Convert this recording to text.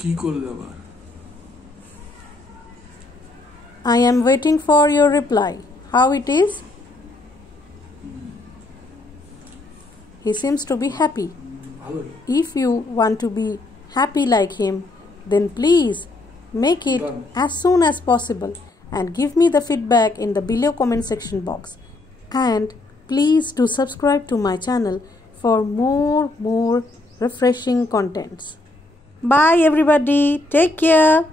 কি করলে আবার? I am waiting for your reply. How it is? He seems to be happy. If you want to be happy like him, then please make it as soon as possible and give me the feedback in the below comment section box. And please do subscribe to my channel for more refreshing contents. Bye everybody. Take care.